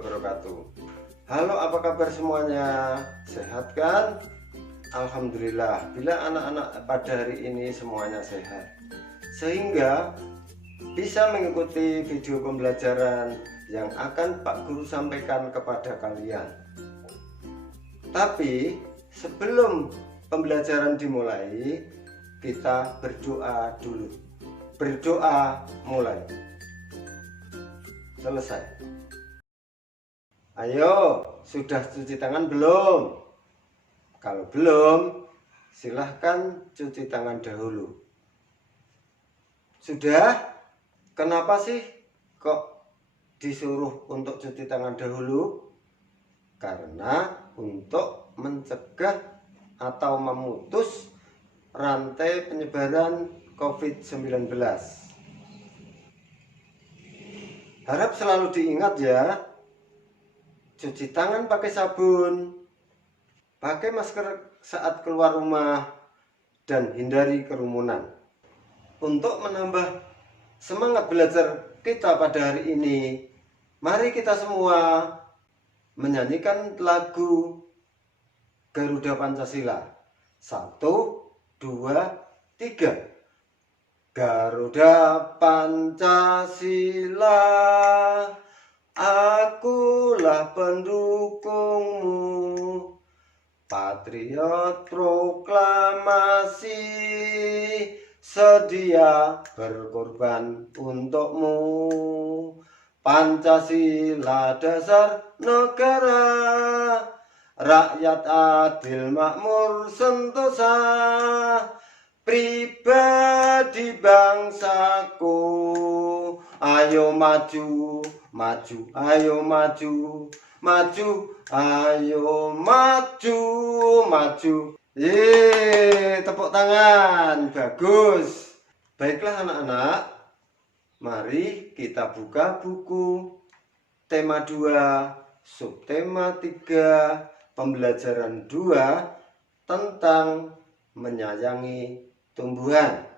wabarakatuh. Halo, apa kabar semuanya? Sehat kan? Alhamdulillah, bila anak-anak pada hari ini semuanya sehat, sehingga bisa mengikuti video pembelajaran yang akan Pak Guru sampaikan kepada kalian. Tapi sebelum pembelajaran dimulai, kita berdoa dulu. Berdoa mulai. Selesai. Ayo, sudah cuci tangan belum? Kalau belum, silahkan cuci tangan dahulu. Sudah? Kenapa sih kok disuruh untuk cuci tangan dahulu? Karena untuk mencegah atau memutus rantai penyebaran COVID-19. Harap selalu diingat ya, cuci tangan pakai sabun, pakai masker saat keluar rumah, dan hindari kerumunan. Untuk menambah semangat belajar kita pada hari ini, mari kita semua menyanyikan lagu Garuda Pancasila. 1, 2, 3. Garuda Pancasila, akulah pendukungmu, patriot proklamasi, sedia berkorban untukmu. Pancasila dasar negara, rakyat adil makmur sentosa, pribadi bangsaku. Ayo maju, maju, ayo maju, maju, ayo maju, maju. Yeay, tepuk tangan, bagus. Baiklah anak-anak, mari kita buka buku tema 2, subtema 3, pembelajaran 2 tentang menyayangi tumbuhan,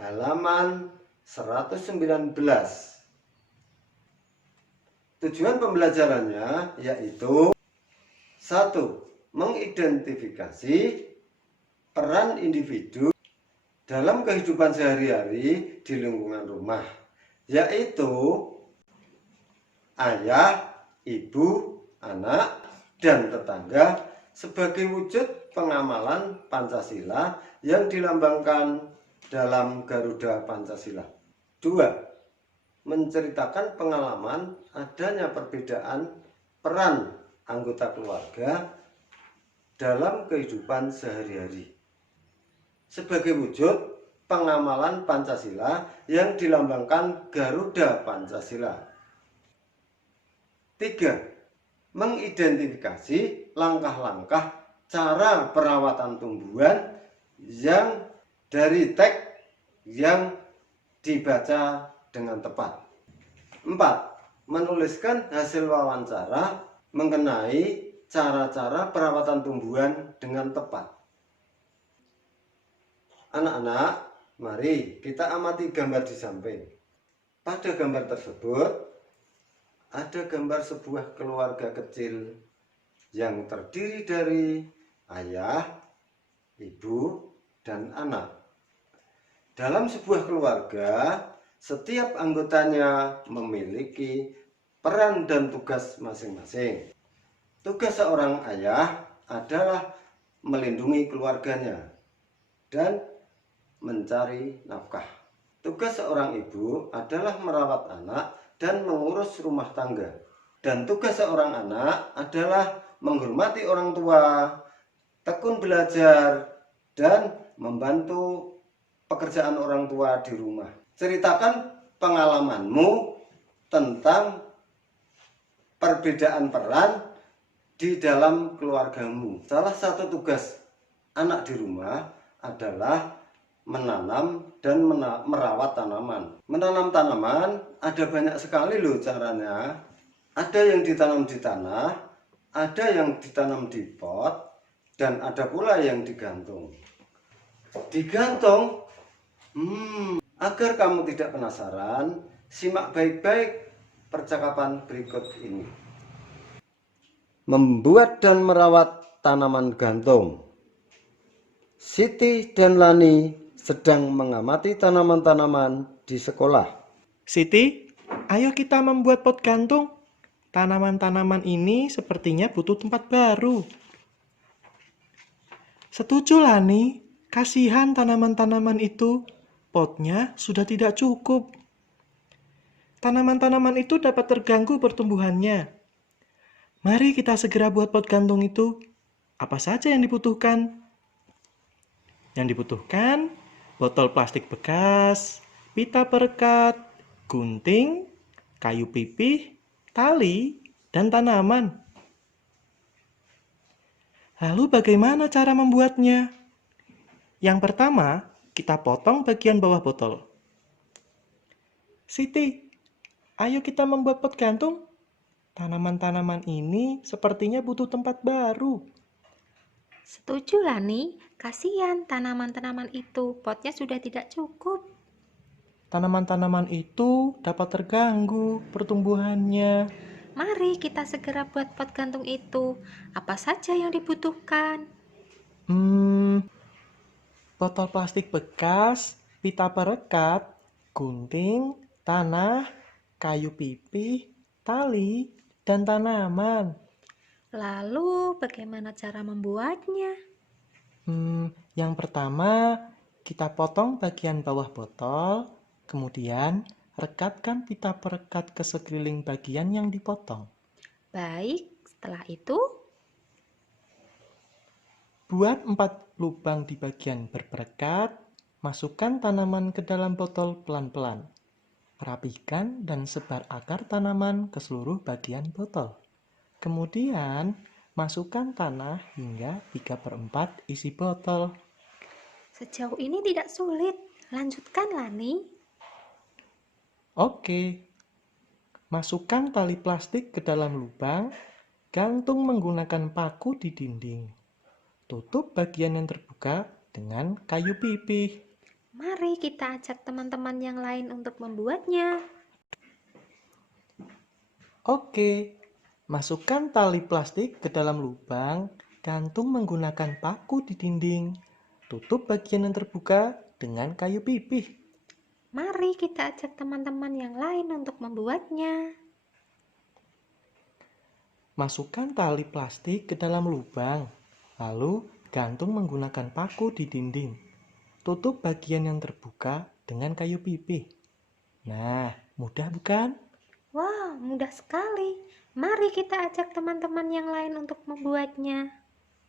halaman 119. Tujuan pembelajarannya yaitu 1. Mengidentifikasi peran individu dalam kehidupan sehari-hari di lingkungan rumah, yaitu ayah, ibu, anak, dan tetangga sebagai wujud pengamalan Pancasila yang dilambangkan dalam Garuda Pancasila. 2. Menceritakan pengalaman adanya perbedaan peran anggota keluarga dalam kehidupan sehari-hari sebagai wujud pengamalan Pancasila yang dilambangkan Garuda Pancasila. 3. Mengidentifikasi langkah-langkah cara perawatan tumbuhan yang dari teks yang dibaca dengan tepat. 4. Menuliskan hasil wawancara mengenai cara-cara perawatan tumbuhan dengan tepat. Anak-anak, mari kita amati gambar di samping. Pada gambar tersebut ada gambar sebuah keluarga kecil yang terdiri dari ayah, ibu, dan anak. Dalam sebuah keluarga, setiap anggotanya memiliki peran dan tugas masing-masing. Tugas seorang ayah adalah melindungi keluarganya dan mencari nafkah. Tugas seorang ibu adalah merawat anak dan mengurus rumah tangga. Dan tugas seorang anak adalah menghormati orang tua, tekun belajar, dan membantu pekerjaan orang tua di rumah. Ceritakan pengalamanmu tentang perbedaan peran di dalam keluargamu. Salah satu tugas anak di rumah adalah menanam dan merawat tanaman. Menanam tanaman ada banyak sekali loh caranya. Ada yang ditanam di tanah, ada yang ditanam di pot, dan ada pula yang digantung. Digantung, agar kamu tidak penasaran, simak baik-baik percakapan berikut ini. membuat dan merawat tanaman gantung. Siti dan Lani sedang mengamati tanaman-tanaman di sekolah. Siti, ayo kita membuat pot gantung. Tanaman-tanaman ini sepertinya butuh tempat baru. Setuju, Lani. Kasihan tanaman-tanaman itu. Potnya sudah tidak cukup. Tanaman-tanaman itu dapat terganggu pertumbuhannya. Mari kita segera buat pot gantung itu. Apa saja yang dibutuhkan? Yang dibutuhkan botol plastik bekas, pita perekat, gunting, kayu pipih, tali, dan tanaman. Lalu bagaimana cara membuatnya? Yang pertama, kita potong bagian bawah botol. Siti, ayo kita membuat pot gantung. Tanaman-tanaman ini sepertinya butuh tempat baru. Setuju, Lani. Kasihan tanaman-tanaman itu, potnya sudah tidak cukup. Tanaman-tanaman itu dapat terganggu pertumbuhannya. Mari kita segera buat pot gantung itu. Apa saja yang dibutuhkan? Botol plastik bekas, pita perekat, gunting, tanah, kayu pipih, tali, dan tanaman. Lalu, bagaimana cara membuatnya? Yang pertama, kita potong bagian bawah botol, kemudian rekatkan pita perekat ke sekeliling bagian yang dipotong. Baik, setelah itu, Buat 4 lubang di bagian berperekat, masukkan tanaman ke dalam botol pelan-pelan. Rapihkan dan sebar akar tanaman ke seluruh bagian botol. Kemudian, masukkan tanah hingga 3/4 isi botol. sejauh ini tidak sulit. Lanjutkan, Lani. Oke, masukkan tali plastik ke dalam lubang, gantung menggunakan paku di dinding. Tutup bagian yang terbuka dengan kayu pipih. Mari kita ajak teman-teman yang lain untuk membuatnya. Oke, masukkan tali plastik ke dalam lubang, gantung menggunakan paku di dinding. Tutup bagian yang terbuka dengan kayu pipih. Mari kita ajak teman-teman yang lain untuk membuatnya. Masukkan tali plastik ke dalam lubang, lalu gantung menggunakan paku di dinding. Tutup bagian yang terbuka dengan kayu pipih. Nah, mudah bukan? Wah, mudah sekali. Mari kita ajak teman-teman yang lain untuk membuatnya.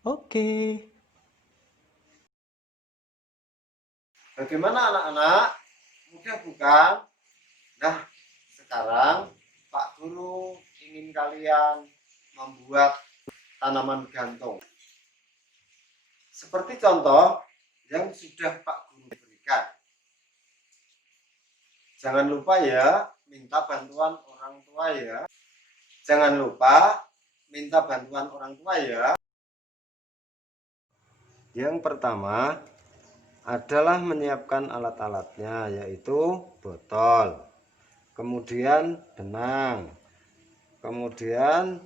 Oke. Bagaimana anak-anak? Mudah bukan? Nah, sekarang Pak Guru ingin kalian membuat tanaman gantung. Seperti contoh yang sudah Pak Guru berikan. Jangan lupa ya, minta bantuan orang tua ya. Jangan lupa minta bantuan orang tua ya. Yang pertama adalah menyiapkan alat-alatnya, yaitu botol, kemudian benang, kemudian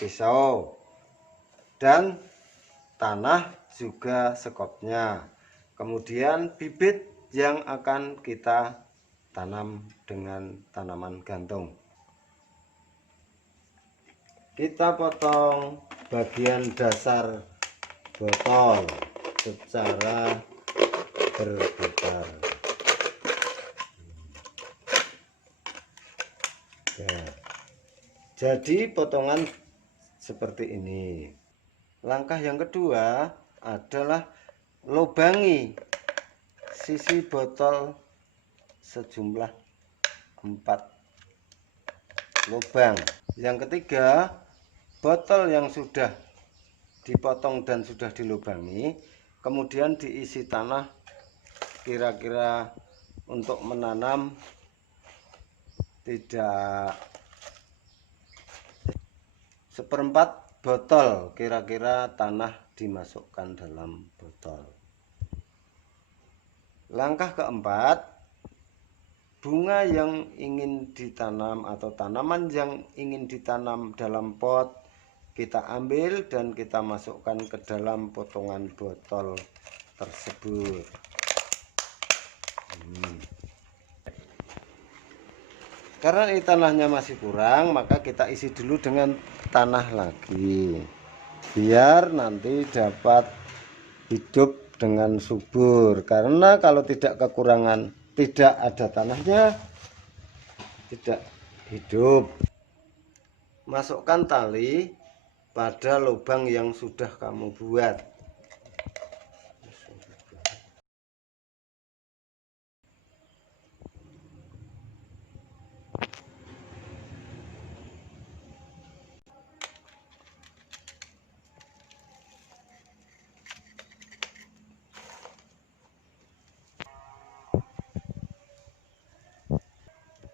pisau, dan tanah juga sekopnya, kemudian bibit yang akan kita tanam dengan tanaman gantung. Kita potong bagian dasar botol secara berputar. Ya. Jadi potongan seperti ini. Langkah yang kedua adalah lubangi sisi botol sejumlah 4 lubang. Yang ketiga, botol yang sudah dipotong dan sudah dilubangi kemudian diisi tanah kira-kira untuk menanam tidak 1/4 botol, kira-kira tanah dimasukkan dalam botol. Langkah keempat, bunga yang ingin ditanam atau tanaman yang ingin ditanam dalam pot kita ambil dan kita masukkan ke dalam potongan botol tersebut. Karena ini tanahnya masih kurang, maka kita isi dulu dengan tanah lagi biar nanti dapat hidup dengan subur. Karena kalau tidak kekurangan, tidak ada tanahnya, tidak hidup. Masukkan tali pada lubang yang sudah kamu buat.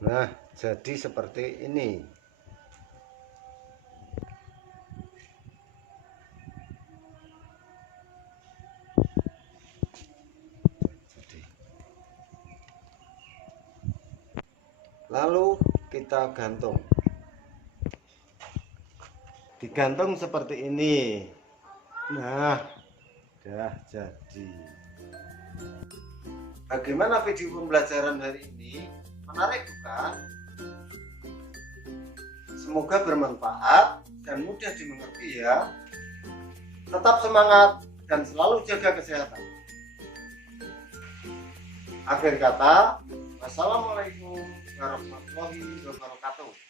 Nah, jadi seperti ini. Lalu kita gantung. Digantung seperti ini. Nah, sudah jadi. Bagaimana video pembelajaran hari ini? Menarik bukan? Semoga bermanfaat dan mudah dimengerti ya. Tetap semangat dan selalu jaga kesehatan. Akhir kata, wassalamualaikum warahmatullahi wabarakatuh.